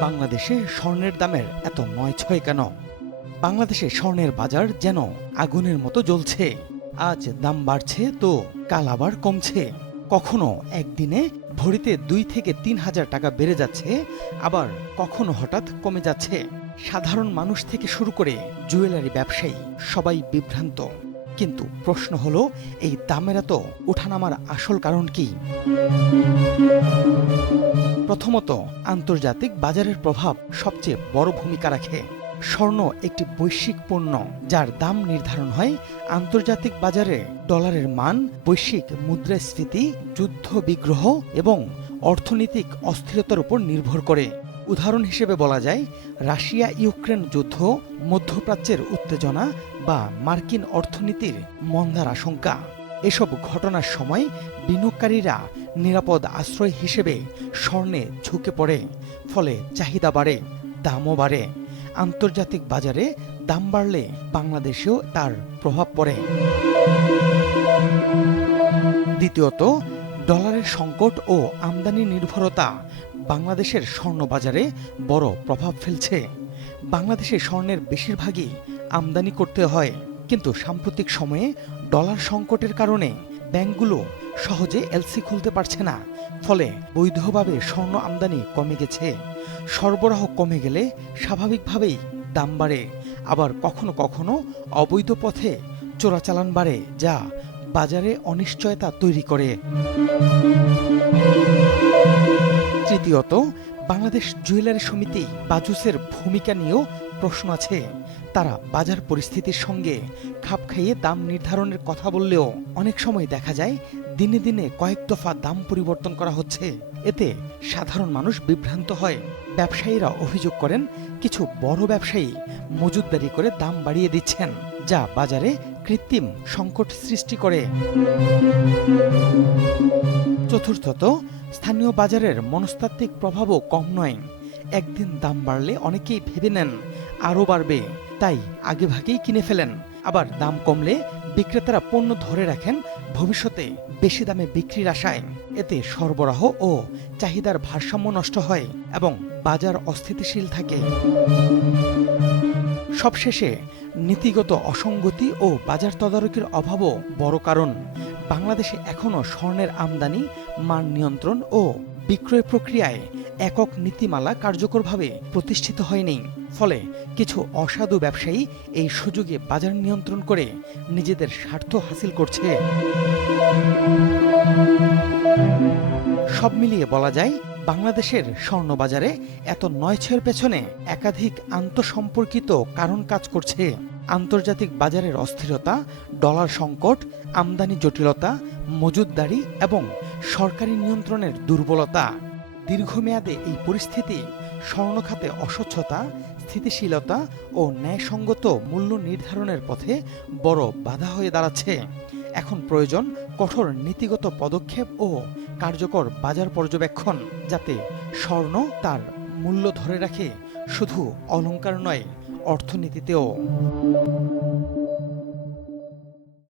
বাংলাদেশে স্বর্ণের দামের এত নয়-ছয় কেন? বাংলাদেশে স্বর্ণের বাজার যেন আগুনের মতো জ্বলছে। আজ দাম বাড়ছে তো কাল আবার কমছে। কখনো একদিনে ভরিতে ২ থেকে ৩ হাজার টাকা বেড়ে যাচ্ছে, আবার কখনো হঠাৎ কমে যাচ্ছে। সাধারণ মানুষ থেকে শুরু করে জুয়েলারি ব্যবসায়ী সবাই বিভ্রান্ত। কিন্তু প্রশ্ন হলো, এই দামের এত ওঠানামার আসল কারণ কি? প্রথমত, আন্তর্জাতিক বাজারের প্রভাব সবচেয়ে বড় ভূমিকা রাখে। স্বর্ণ একটি বৈশ্বিক পণ্য, যার দাম নির্ধারণ হয় আন্তর্জাতিক বাজারে ডলারের মান, বৈশ্বিক মুদ্রাস্ফীতি, যুদ্ধ বিগ্রহ এবং অর্থনৈতিক অস্থিরতার উপর নির্ভর করে। উদাহরণ হিসেবে বলা যায়, রাশিয়া ইউক্রেন যুদ্ধ, মধ্যপ্রাচ্যের উত্তেজনা বা মার্কিন অর্থনীতির মন্দার আশঙ্কা। এসব ঘটনার সময় বিনিয়োগকারীরা নিরাপদ আশ্রয় হিসেবে স্বর্ণে ঝুঁকে পড়ে, ফলে চাহিদা বাড়ে, দামও বাড়ে। আন্তর্জাতিক বাজারে দাম বাড়লে বাংলাদেশেও তার প্রভাব পড়ে। দ্বিতীয়ত, ডলারের সংকট ও আমদানি নির্ভরতা বাংলাদেশের স্বর্ণ বাজারে বড় প্রভাব ফেলছে। বাংলাদেশে স্বর্ণের বেশিরভাগই আমদানি করতে হয়, কিন্তু সাম্প্রতিক সময়ে ডলার সংকটের কারণে ব্যাংকগুলো সহজে এলসি খুলতে পারছে না, ফলে বৈধভাবে স্বর্ণ আমদানি কমে গেছে। সরবরাহ কমে গেলে স্বাভাবিকভাবেই দাম বাড়ে, আবার কখনো কখনো অবৈধ পথে চোরাচালান বাড়ে, যা বাজারে অনিশ্চয়তা তৈরি করে। তৃতীয়ত, বাংলাদেশ জুয়েলারি সমিতি বাজুসের ভূমিকা নিয়েও প্রশ্ন আছে। তারা বাজার পরিস্থিতির সঙ্গে খাপ খাইয়ে দাম নির্ধারণের কথা বললেও অনেক সময় দেখা যায় দিনে দিনে কয়েক দফা দাম পরিবর্তন করা হচ্ছে। এতে সাধারণ মানুষ বিভ্রান্ত হয়। ব্যবসায়ীরা অভিযোগ করেন, কিছু বড় ব্যবসায়ী মজুতদারি করে দাম বাড়িয়ে দিচ্ছেন, যা বাজারে কৃত্রিম সংকট সৃষ্টি করে। চতুর্থত, স্থানীয় বাজারের মনস্তাত্ত্বিক প্রভাবও কম নয়। একদিন দাম বাড়লে অনেকেই ভেবে নেন আরও বাড়বে, তাই আগেভাগেই কিনে ফেলেন। আবার দাম কমলে বিক্রেতারা পণ্য ধরে রাখেন ভবিষ্যতে বেশি দামে বিক্রির আশায়। এতে সরবরাহ ও চাহিদার ভারসাম্য নষ্ট হয় এবং বাজার অস্থিতিশীল থাকে। সবশেষে, নীতিগত অসঙ্গতি ও বাজার তদারকির অভাবও বড় কারণ। বাংলাদেশে এখনও স্বর্ণের আমদানি, মান নিয়ন্ত্রণ ও বিক্রয় প্রক্রিয়ায় একক নীতিমালা কার্যকরভাবে প্রতিষ্ঠিত হয়নি। ফলে কিছু অসাধু ব্যবসায়ী এই সুযোগে বাজার নিয়ন্ত্রণ করে নিজেদের স্বার্থ হাসিল করছে। সব মিলিয়ে বলা যায়, বাংলাদেশের স্বর্ণবাজারে এত নয়ছয়ের পেছনে একাধিক আন্তঃসম্পর্কিত কারণ কাজ করছে। আন্তর্জাতিক বাজারের অস্থিরতা, ডলার সংকট, আমদানি জটিলতা, মজুতদারি এবং সরকারি নিয়ন্ত্রণের দুর্বলতা। দীর্ঘমেয়াদে এই পরিস্থিতি স্বর্ণ খাতে অস্বচ্ছতা, স্থিতিশীলতা ও ন্যায়সঙ্গত মূল্য নির্ধারণের পথে বড় বাধা হয়ে দাঁড়াচ্ছে। এখন প্রয়োজন কঠোর নীতিগত পদক্ষেপ ও কার্যকর বাজার পর্যবেক্ষণ, যাতে স্বর্ণ তার মূল্য ধরে রাখে, শুধু অলংকার নয়, অর্থনীতিতেও।